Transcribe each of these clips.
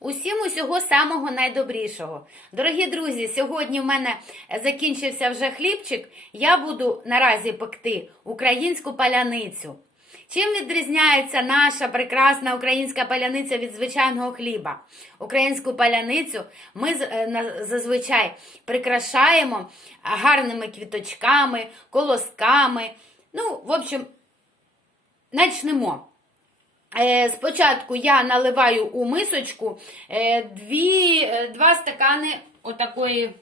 Усім усього самого найдобрішого. Дорогі друзі, сьогодні в мене закінчився вже хлібчик. Я буду наразі пекти українську паляницю. Чим відрізняється наша прекрасна українська паляниця від звичайного хліба? Українську паляницю ми е, зазвичай прикрашаємо гарними квіточками, колосками. Ну, в общем, начнемо. Е, Спочатку я наливаю у мисочку е, дві, е, два стакани отакої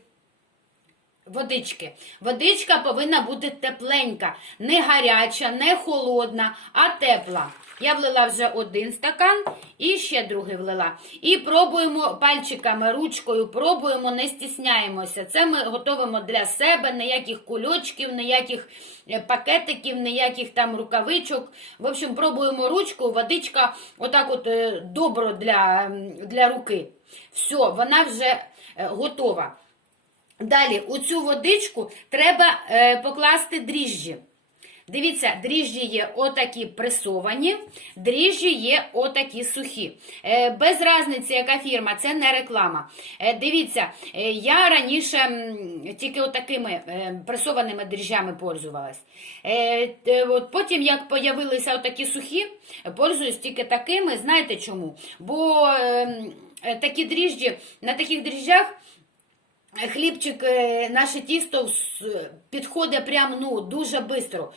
водички. Водичка повинна бути тепленька, не гаряча, не холодна, а тепла. Я влила вже один стакан і ще другий влила. І пробуємо пальчиками, ручкою, пробуємо, не стісняємося. Це ми готуємо для себе, ніяких кульочків, ніяких е, пакетиків, ніяких там рукавичок. В общем, пробуємо ручку, водичка отак от е, добро для, для руки. Все, вона вже е, готова. Далі у цю водичку треба е, покласти дріжджі. Дивіться, дріжджі є отакі пресовані, дріжджі є отакі сухі. Е, без різниці, яка фірма, це не реклама. Е, дивіться, я раніше тільки отакими пресованими дріжджами пользувалась. От потім, як появилися отакі сухі, пользуюсь тільки такими. Знаєте чому? Бо е, е, такі дріжджі, на таких дріжджах Хлібчик, е, наше тісто підходить прям ну, дуже швидко.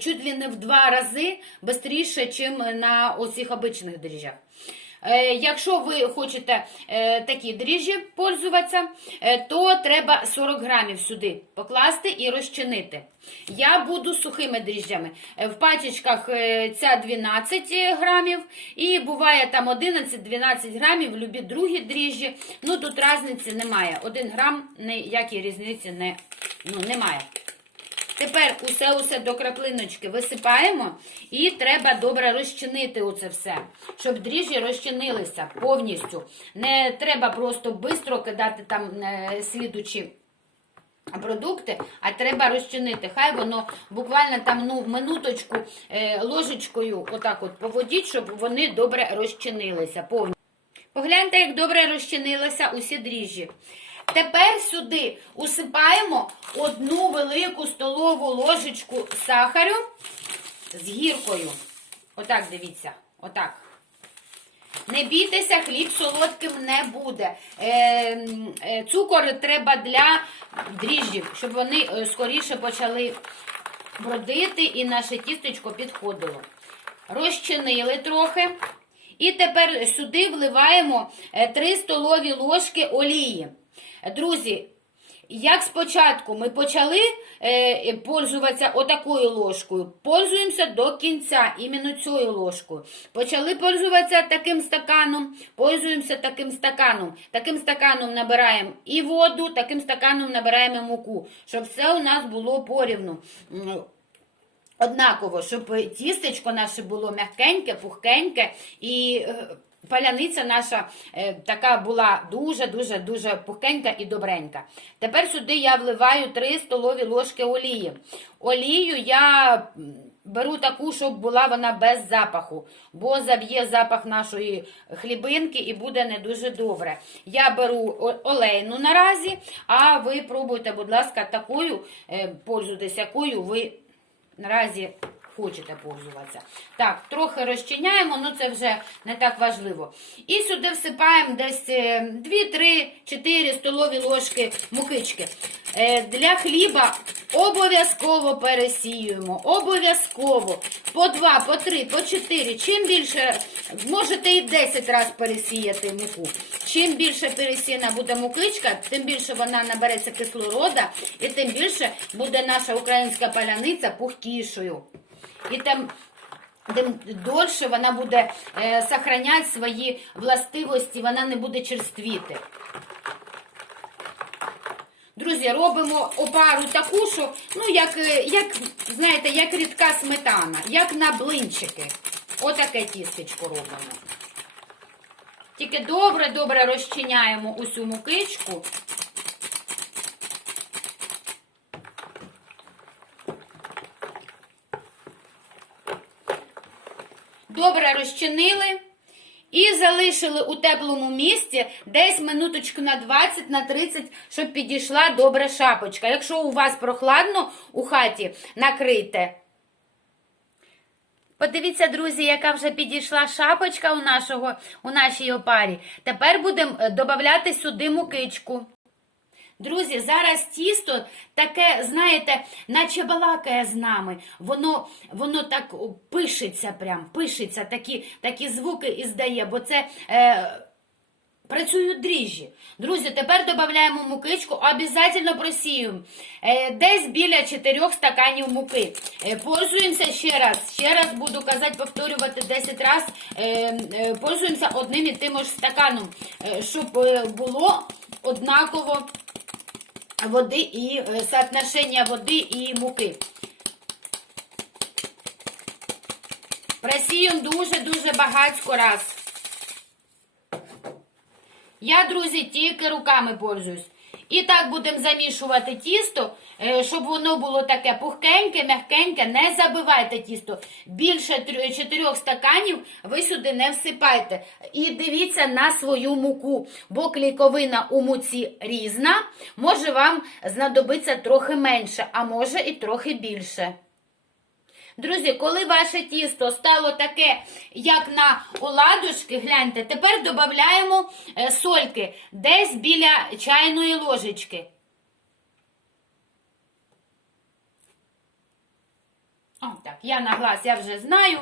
Чуть ли не в два рази швидше, ніж на оцих обичних дріжджах. Е, Якщо ви хочете е, такі дріжджі пользуватися, е, то треба 40 грамів сюди покласти і розчинити. Я буду сухими дріжджами. В пачечках ця 12 грамів, і буває там 11-12 грамів, любі другі дріжджі. Ну тут різниці немає. 1 грам ніякої різниці не, ну, немає. Тепер усе усе до краплиночки висипаємо і треба добре розчинити оце все, щоб дріжджі розчинилися повністю. Не треба просто швидко кидати там е, слідучі продукти, а треба розчинити. Хай воно буквально там ну, минуточку е, ложечкою отак от поводіть, щоб вони добре розчинилися повністю. Погляньте, як добре розчинилися усі дріжджі. Тепер сюди усипаємо одну велику столову ложечку сахарю з гіркою. Отак, дивіться, отак. Не бійтеся, хліб солодким не буде. Е, е, цукор треба для дріжджів, щоб вони е, скоріше почали бродити і наше тістечко підходило. Розчинили трохи. І тепер сюди вливаємо 3 столові ложки олії. Друзі, як спочатку ми почали е, пользуватися отакою ложкою, пользуємося до кінця, іменно цією ложкою. Почали пользуватися таким стаканом, пользуємося таким стаканом. Таким стаканом набираємо і воду, таким стаканом набираємо муку, щоб все у нас було порівну. Однаково, щоб тістечко наше було м'якеньке, пухкеньке і е, паляниця наша е, така була дуже-дуже дуже пухкенька і добренька. Тепер сюди я вливаю 3 столові ложки олії. Олію я беру таку, щоб була вона без запаху, бо заб'є запах нашої хлібинки і буде не дуже добре. Я беру олейну наразі, а ви пробуйте, будь ласка, такою е, пользуйтесь, якою ви наразі хочете пользуватися. Так, трохи розчиняємо, ну це вже не так важливо. І сюди всипаємо десь 2, 3, 4 столові ложки мукички. Е, Для хліба обов'язково пересіюємо. Обов'язково. По 2, по 3, по 4. Чим більше, можете і 10 разів пересіяти муку. Чим більше пересіяна буде мукичка, тим більше вона набереться кислорода, і тим більше буде наша українська паляниця пухкішою. І тим, тим дольше вона буде е, сохраняти свої властивості, вона не буде черствіти. Друзі, робимо опару таку, що, ну, як, е, як, знаєте, як рідка сметана, як на блинчики. Отаке тістечко робимо. Тільки добре-добре розчиняємо усю мукичку. Добре розчинили. І залишили у теплому місці десь минуточку на 20 на 30, щоб підійшла добра шапочка. Якщо у вас прохладно у хаті, накрийте. Подивіться, друзі, яка вже підійшла шапочка у нашого у нашій опарі. Тепер будемо додати сюди мукичку. Друзі, зараз тісто таке, знаєте, наче балакає з нами. Воно воно так пишеться, прям, пишеться, такі такі звуки і здає, бо це е, працюють дріжджі. Друзі, тепер додаємо мукичку, обов'язково просіюємо. Е, десь біля 4 стаканів муки. Е, пользуємося ще раз, ще раз буду казати, повторювати 10 разів. Е, пользуємося одним і тим ж стаканом, щоб було однаково води і е, соотношення води і муки. Просіюм дуже-дуже багатько раз. Я, друзі, тільки руками пользуюсь. І так будемо замішувати тісто, щоб воно було таке пухкеньке, м'якеньке. Не забивайте тісто. Більше 4 стаканів ви сюди не всипайте. І дивіться на свою муку, бо кліковина у муці різна. Може вам знадобиться трохи менше, а може і трохи більше. Друзі, коли ваше тісто стало таке, як на оладушки, гляньте, тепер додаємо е, сольки десь біля чайної ложечки. О, так, я на глаз, я вже знаю.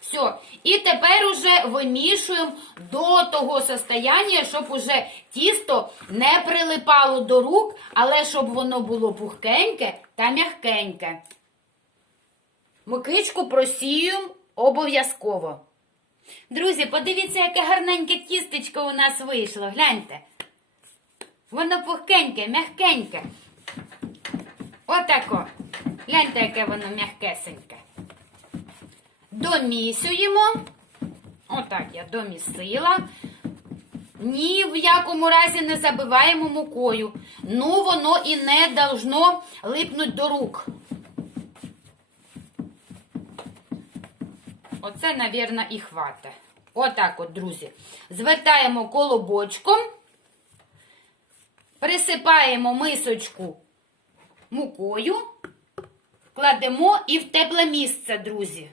Все. І тепер уже вимішуємо до того состояння, щоб уже тісто не прилипало до рук, але щоб воно було пухкеньке та м'якеньке. Мукичку просіюємо обов'язково. Друзі, подивіться, яке гарненьке тістечко у нас вийшло. Гляньте. Воно пухкеньке, м'якеньке. Отако. Гляньте, яке воно м'якесеньке. Домісюємо. Отак я домісила. Ні в якому разі не забиваємо мукою. Ну, воно і не должно липнути до рук. Оце, навірно, і хватить. Отак от, друзі. Звертаємо колобочком, присипаємо мисочку мукою, кладемо і в тепле місце, друзі.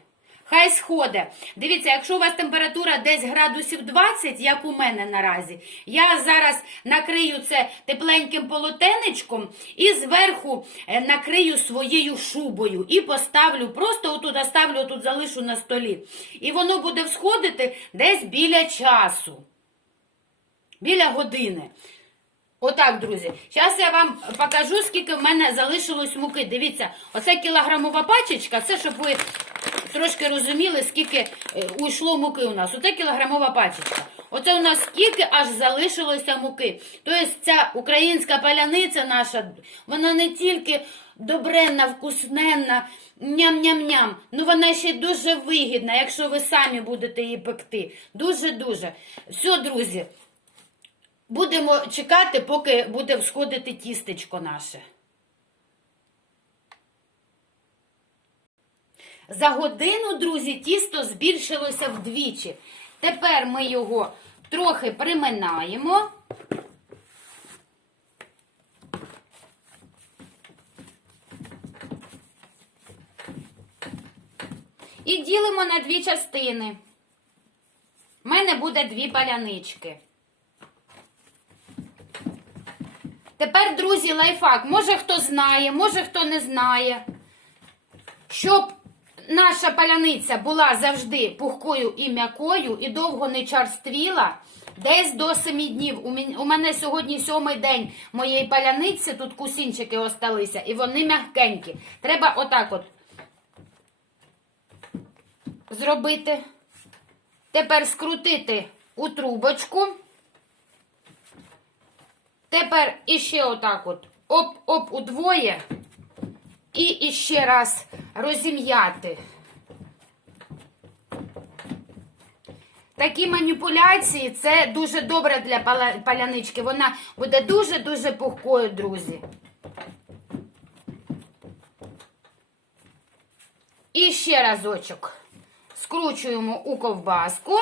Хай сходить. Дивіться, якщо у вас температура десь градусів 20, як у мене наразі, я зараз накрию це тепленьким полотенечком і зверху е, накрию своєю шубою і поставлю, просто отут оставлю, отут залишу на столі. І воно буде всходити десь біля часу, біля години. Отак, друзі. Зараз я вам покажу, скільки в мене залишилось муки. Дивіться, оце кілограмова пачечка, це щоб ви трошки розуміли, скільки е, уйшло муки у нас. Оце кілограмова пачечка. Оце у нас скільки аж залишилося муки. Тобто ця українська паляниця наша, вона не тільки добренна, вкусненна, ням-ням-ням, ну вона ще дуже вигідна, якщо ви самі будете її пекти. Дуже-дуже. Все, друзі. Будемо чекати, поки буде всходити тістечко наше. За годину, друзі, тісто збільшилося вдвічі. Тепер ми його трохи приминаємо. І ділимо на дві частини. У мене буде дві палянички. Тепер, друзі, лайфхак. Може хто знає, може хто не знає. Щоб наша паляниця була завжди пухкою і м'якою і довго не чарствіла, десь до 7 днів. У мене сьогодні сьомий день моєї паляниці, тут кусінчики осталися, і вони м'якенькі. Треба отак от зробити. Тепер скрутити у трубочку. Тепер іще отак от оп-оп удвоє. І іще раз розім'яти. Такі маніпуляції це дуже добре для палянички. Вона буде дуже-дуже пухкою, друзі. І ще разочок. Скручуємо у ковбаску.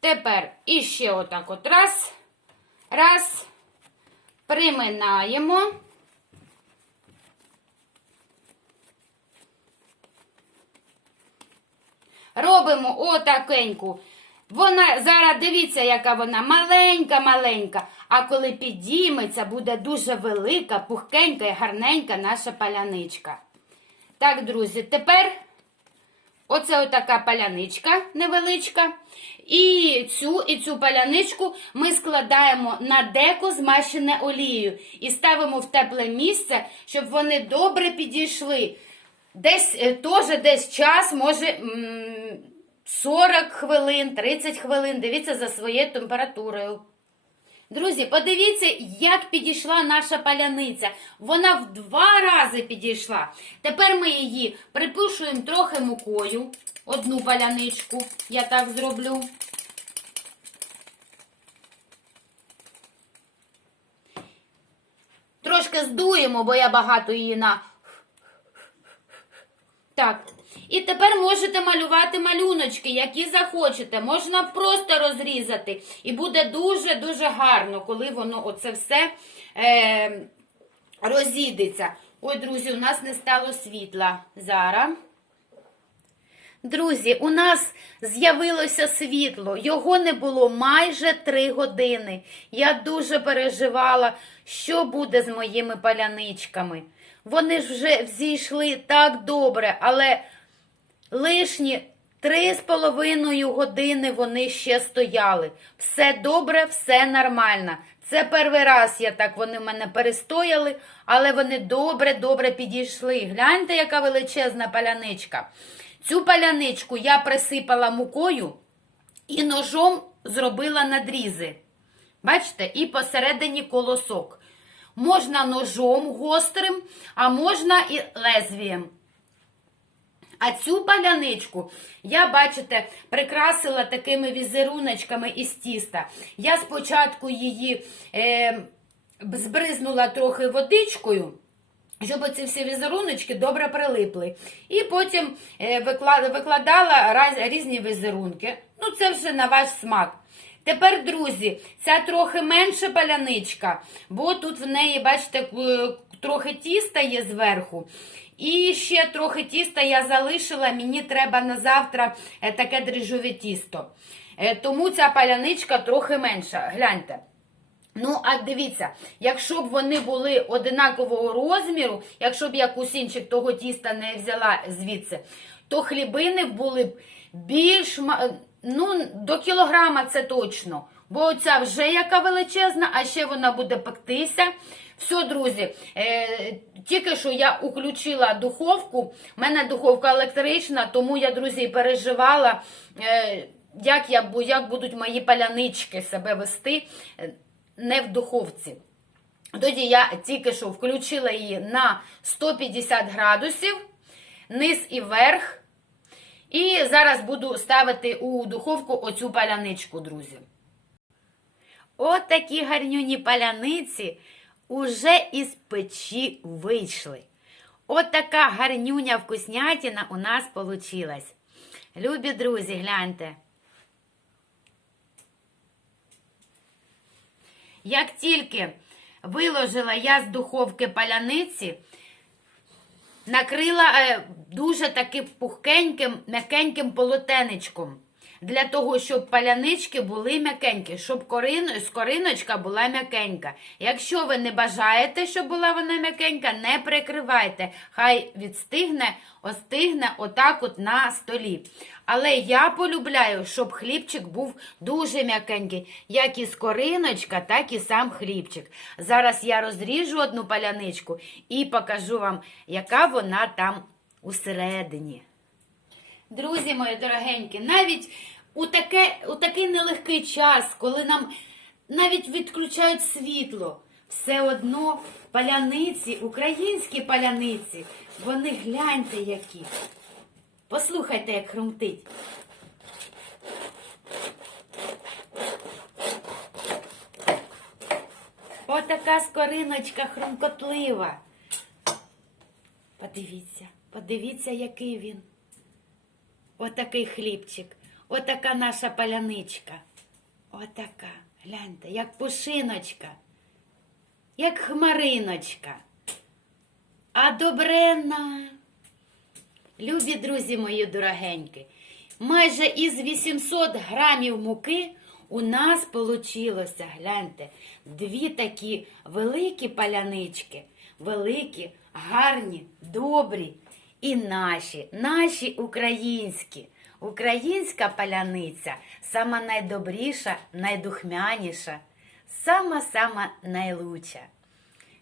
Тепер іще отак от раз, раз, приминаємо. Робимо отакеньку. Вона зараз дивіться, яка вона маленька-маленька. А коли підійметься, буде дуже велика, пухкенька і гарненька наша паляничка. Так, друзі, тепер оце отака паляничка невеличка. І цю і цю паляничку ми складаємо на деко змащене олією і ставимо в тепле місце, щоб вони добре підійшли. Десь е, теж десь час, може 40 хвилин, 30 хвилин. Дивіться за своєю температурою. Друзі, подивіться, як підійшла наша паляниця. Вона в два рази підійшла. Тепер ми її припушуємо трохи мукою. Одну паляничку. Я так зроблю. Трошки здуємо, бо я багато її на. Так. І тепер можете малювати малюночки, які захочете. Можна просто розрізати. І буде дуже-дуже гарно, коли воно оце все е, розійдеться. Ой, друзі, у нас не стало світла. Зараз. Друзі, у нас з'явилося світло. Його не було майже три години. Я дуже переживала, що буде з моїми паляничками. Вони ж вже взійшли так добре, але лишні три з половиною години вони ще стояли. Все добре, все нормально. Це перший раз я так вони мене перестояли, але вони добре-добре підійшли. Гляньте, яка величезна паляничка. Цю паляничку я присипала мукою і ножом зробила надрізи. Бачите, і посередині колосок. Можна ножом гострим, а можна і лезвієм. А цю паляничку я, бачите, прикрасила такими візеруночками із тіста. Я спочатку її е, збризнула трохи водичкою. Щоб ці всі візеруночки добре прилипли. І потім е, викладала різні візерунки. Ну, це вже на ваш смак. Тепер, друзі, ця трохи менша паляничка, бо тут в неї, бачите, трохи тіста є зверху. І ще трохи тіста я залишила, мені треба на завтра е, таке дріжджове тісто. Е, Тому ця паляничка трохи менша. Гляньте. Ну, а дивіться, якщо б вони були одинакового розміру, якщо б я кусінчик того тіста не взяла звідси, то хлібини були б більш ну, до кілограма це точно. Бо оця вже яка величезна, а ще вона буде пектися. Все, друзі, е, тільки що я включила духовку. У мене духовка електрична, тому я, друзі, переживала, е, як, я, як будуть мої палянички себе вести. е, не в духовці. Тоді я тільки що включила її на 150 градусів, низ і верх. І зараз буду ставити у духовку оцю паляничку, друзі. От такі гарнюні паляниці уже із печі вийшли. От така гарнюня вкуснятина у нас получилась. Любі друзі, гляньте. Як тільки виложила я з духовки паляниці, накрила е, дуже таким пухкеньким, м'якеньким полотенечком. Для того, щоб палянички були м'якенькі, щоб корин, скориночка була м'якенька. Якщо ви не бажаєте, щоб була вона м'якенька, не прикривайте. Хай відстигне, остигне отак от на столі. Але я полюбляю, щоб хлібчик був дуже м'якенький, як і скориночка, так і сам хлібчик. Зараз я розріжу одну паляничку і покажу вам, яка вона там усередині. Друзі мої дорогенькі, навіть у, таке, у такий нелегкий час, коли нам навіть відключають світло, все одно паляниці, українські паляниці, вони гляньте які. Послухайте, як хрумтить. Отака скориночка хрумкотлива. Подивіться, подивіться, який він. Отакий хлібчик, отака наша паляничка. Отака, гляньте, як пушиночка, як хмариночка. А добренна. Любі друзі мої дорогенькі, майже із 800 грамів муки у нас получилося, гляньте, дві такі великі палянички, великі, гарні, добрі і наші, наші українські. Українська паляниця сама найдобріша, найдухмяніша, сама-сама найлуча.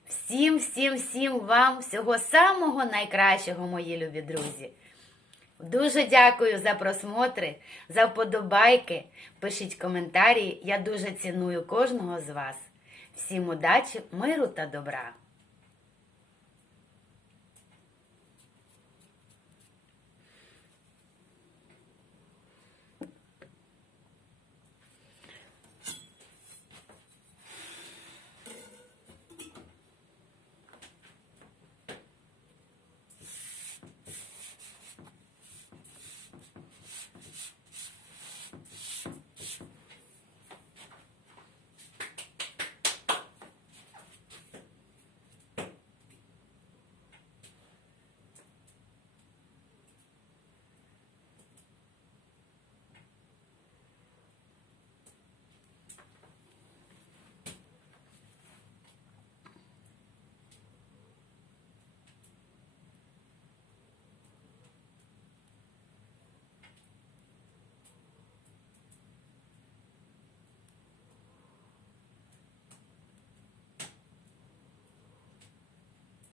Всім, всім, всім вам всього самого найкращого, мої любі друзі. Дуже дякую за просмотри, за вподобайки. Пишіть коментарі. Я дуже ціную кожного з вас. Всім удачі, миру та добра!